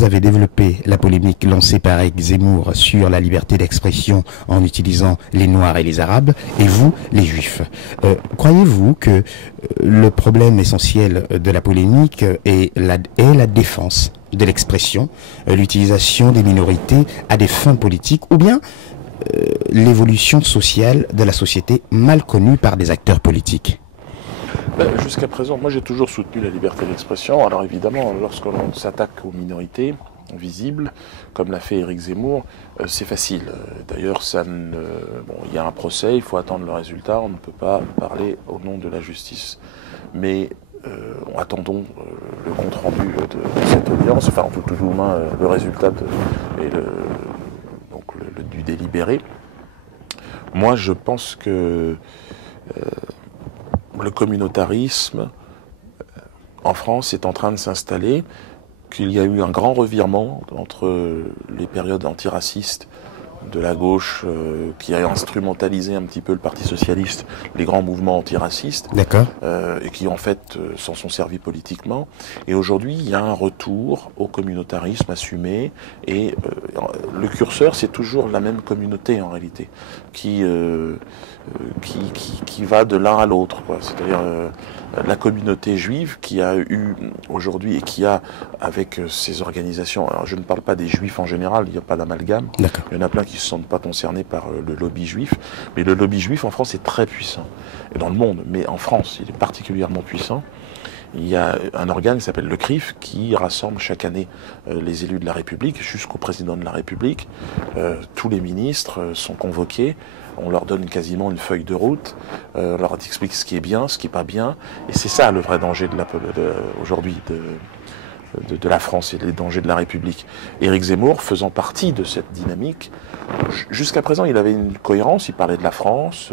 vous avez développé la polémique lancée par Éric Zemmour sur la liberté d'expression en utilisant les Noirs et les Arabes, et vous, les Juifs. Croyez-vous que le problème essentiel de la polémique est la défense de l'expression, l'utilisation des minorités à des fins politiques, ou bien l'évolution sociale de la société mal connue par des acteurs politiques? Jusqu'à présent, moi j'ai toujours soutenu la liberté d'expression. Alors évidemment, lorsqu'on s'attaque aux minorités visibles, comme l'a fait Éric Zemmour, c'est facile. D'ailleurs, il y a un procès, il faut attendre le résultat, on ne peut pas parler au nom de la justice. Mais attendons le compte-rendu de cette audience, enfin en tout au moins le résultat du délibéré. Moi je pense que le communautarisme en France est en train de s'installer, qu'il y a eu un grand revirement entre les périodes antiracistes de la gauche qui a instrumentalisé un petit peu le Parti socialiste, les grands mouvements antiracistes, et qui en fait s'en sont servis politiquement. Et aujourd'hui, il y a un retour au communautarisme assumé, et le curseur, c'est toujours la même communauté en réalité, qui va de l'un à l'autre, c'est-à-dire la communauté juive qui a eu aujourd'hui et qui a avec ces organisations, alors je ne parle pas des juifs en général, il n'y a pas d'amalgame, il y en a plein qui ne se sentent pas concernés par le lobby juif, mais le lobby juif en France est très puissant, et dans le monde, mais en France il est particulièrement puissant. Il y a un organe qui s'appelle le CRIF qui rassemble chaque année les élus de la République jusqu'au président de la République. Tous les ministres sont convoqués, on leur donne quasiment une feuille de route, on leur explique ce qui est bien, ce qui n'est pas bien, et c'est ça le vrai danger aujourd'hui de la France et les dangers de la République. Éric Zemmour, faisant partie de cette dynamique, jusqu'à présent il avait une cohérence, il parlait de la France,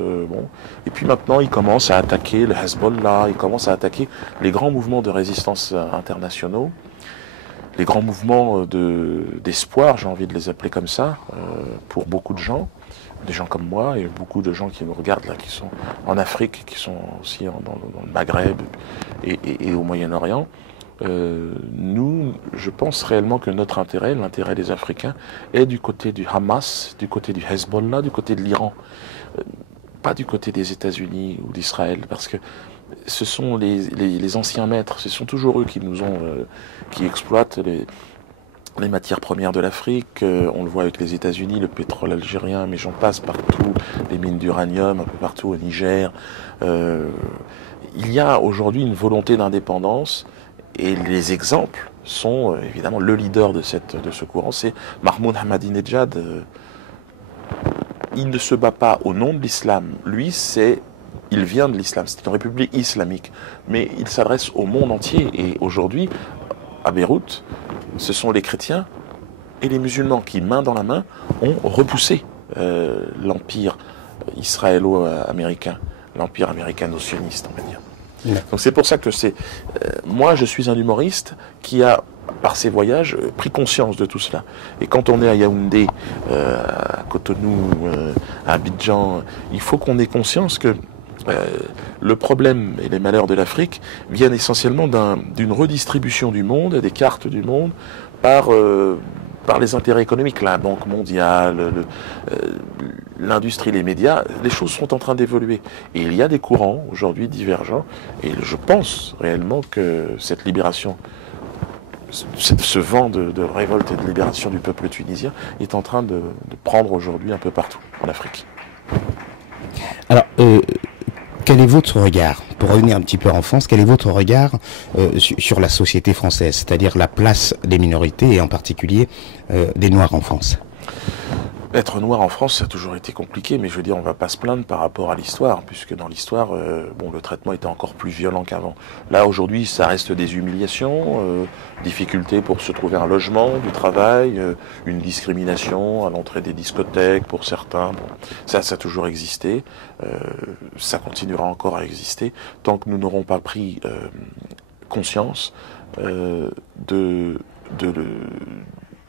et puis maintenant il commence à attaquer le Hezbollah, il commence à attaquer les grands mouvements de résistance internationaux, les grands mouvements d'espoir, j'ai envie de les appeler comme ça, pour beaucoup de gens, des gens comme moi, et beaucoup de gens qui nous regardent là, qui sont en Afrique, qui sont aussi dans le Maghreb et au Moyen-Orient. Nous, je pense réellement que notre intérêt, l'intérêt des Africains, est du côté du Hamas, du côté du Hezbollah, du côté de l'Iran, pas du côté des États-Unis ou d'Israël, parce que ce sont les anciens maîtres, ce sont toujours eux qui exploitent les matières premières de l'Afrique. On le voit avec les États-Unis, le pétrole algérien, mais j'en passe partout, les mines d'uranium un peu partout au Niger. Il y a aujourd'hui une volonté d'indépendance. Et les exemples sont évidemment le leader de ce courant, c'est Mahmoud Ahmadinejad. Il ne se bat pas au nom de l'islam. Lui, il vient de l'islam. C'est une république islamique, mais il s'adresse au monde entier. Et aujourd'hui, à Beyrouth, ce sont les chrétiens et les musulmans qui, main dans la main, ont repoussé l'empire israélo-américain, l'empire américano-sioniste, on va dire. Donc c'est pour ça que moi je suis un humoriste qui a, par ses voyages, pris conscience de tout cela. Et quand on est à Yaoundé, à Cotonou, à Abidjan, il faut qu'on ait conscience que le problème et les malheurs de l'Afrique viennent essentiellement d'une redistribution du monde, des cartes du monde, par les intérêts économiques, la Banque mondiale, l'industrie, les médias. Les choses sont en train d'évoluer. Et il y a des courants aujourd'hui divergents. Et je pense réellement que cette libération, ce vent de révolte et de libération du peuple tunisien est en train de prendre aujourd'hui un peu partout en Afrique. Alors, quel est votre regard, pour revenir un petit peu en France, quel est votre regard sur la société française, c'est-à-dire la place des minorités et en particulier des Noirs en France? Être noir en France, ça a toujours été compliqué, mais je veux dire, on ne va pas se plaindre par rapport à l'histoire, puisque dans l'histoire, le traitement était encore plus violent qu'avant. Là, aujourd'hui, ça reste des humiliations, difficultés pour se trouver un logement, du travail, une discrimination à l'entrée des discothèques pour certains. Bon, ça a toujours existé, ça continuera encore à exister, tant que nous n'aurons pas pris conscience de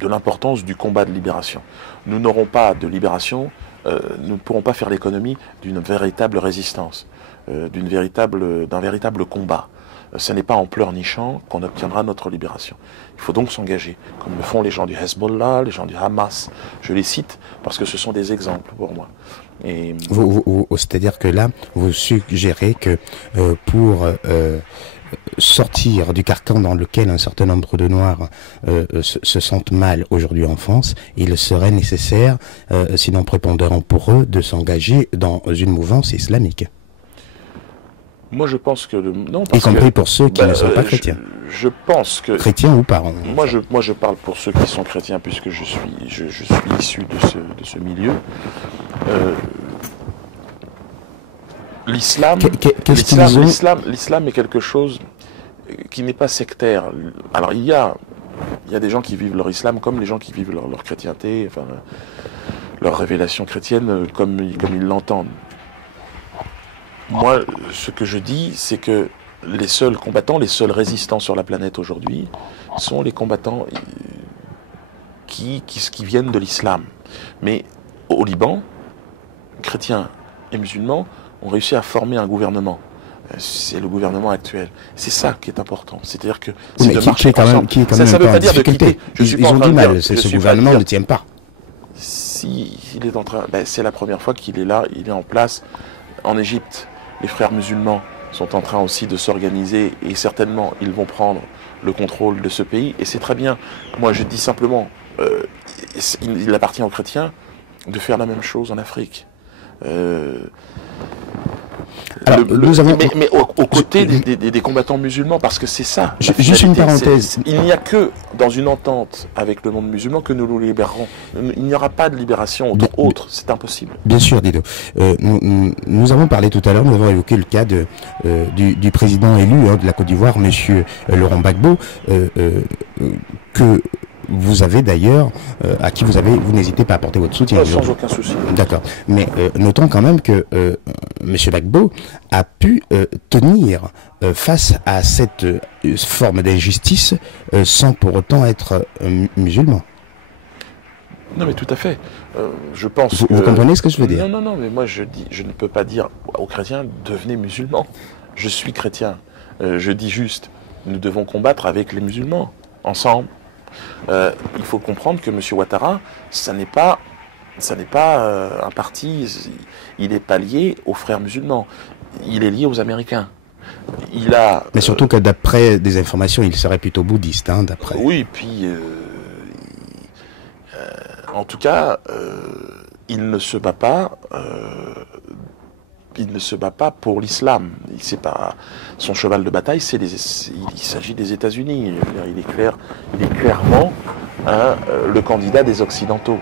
l'importance du combat de libération. Nous n'aurons pas de libération, nous ne pourrons pas faire l'économie d'une véritable résistance, d'un véritable combat. ce n'est pas en pleurnichant qu'on obtiendra notre libération. Il faut donc s'engager, comme le font les gens du Hezbollah, les gens du Hamas. Je les cite parce que ce sont des exemples pour moi. C'est-à-dire que là, vous suggérez que pour sortir du carcan dans lequel un certain nombre de Noirs se sentent mal aujourd'hui en France, il serait nécessaire, sinon prépondérant pour eux, de s'engager dans une mouvance islamique. Moi, je pense que... Non, y compris pour ceux qui ne sont pas chrétiens. Je pense que... Chrétiens ou pas. Moi, je parle pour ceux qui sont chrétiens, puisque je suis issu de ce milieu. L'islam est quelque chose qui n'est pas sectaire. Alors, il y a des gens qui vivent leur islam comme les gens qui vivent leur chrétienté, enfin, leur révélation chrétienne comme ils l'entendent. Moi, ce que je dis, c'est que les seuls combattants, les seuls résistants sur la planète aujourd'hui sont les combattants qui viennent de l'islam. Mais au Liban, chrétiens et musulmans ont réussi à former un gouvernement. C'est le gouvernement actuel. C'est ça qui est important. C'est-à-dire que c'est de marcher ensemble. Ça ne veut pas dire de quitter. Ils ont du mal. Ce gouvernement ne tient pas. Si il est en train, c'est la première fois qu'il est là. Il est en place en Égypte. Les frères musulmans sont en train aussi de s'organiser et certainement ils vont prendre le contrôle de ce pays. Et c'est très bien. Moi, je dis simplement, il appartient aux chrétiens de faire la même chose en Afrique. Alors, mais aux côtés des combattants musulmans, parce que c'est ça. Juste une parenthèse. Il n'y a que dans une entente avec le monde musulman que nous nous libérerons. Il n'y aura pas de libération autre, c'est impossible. Bien sûr, Dido. Nous avons parlé tout à l'heure, nous avons évoqué le cas du président élu de la Côte d'Ivoire, Monsieur Laurent Gbagbo, que vous avez d'ailleurs, à qui vous n'hésitez pas à apporter votre soutien. Sans aucun souci. D'accord. Mais notons quand même que M. Gbagbo a pu tenir face à cette forme d'injustice sans pour autant être musulman. Non, mais tout à fait. Je pense vous comprenez ce que je veux dire? Non, mais moi je ne peux pas dire aux chrétiens, devenez musulmans. Je suis chrétien. Je dis juste, nous devons combattre avec les musulmans, ensemble. Il faut comprendre que M. Ouattara, ça n'est pas un parti, il n'est pas lié aux frères musulmans, il est lié aux Américains. Mais surtout que d'après des informations, il serait plutôt bouddhiste, hein, d'après. Oui, puis en tout cas, il ne se bat pas. Il ne se bat pas pour l'islam. Son cheval de bataille, il s'agit des États-Unis. Il est clairement le candidat des Occidentaux.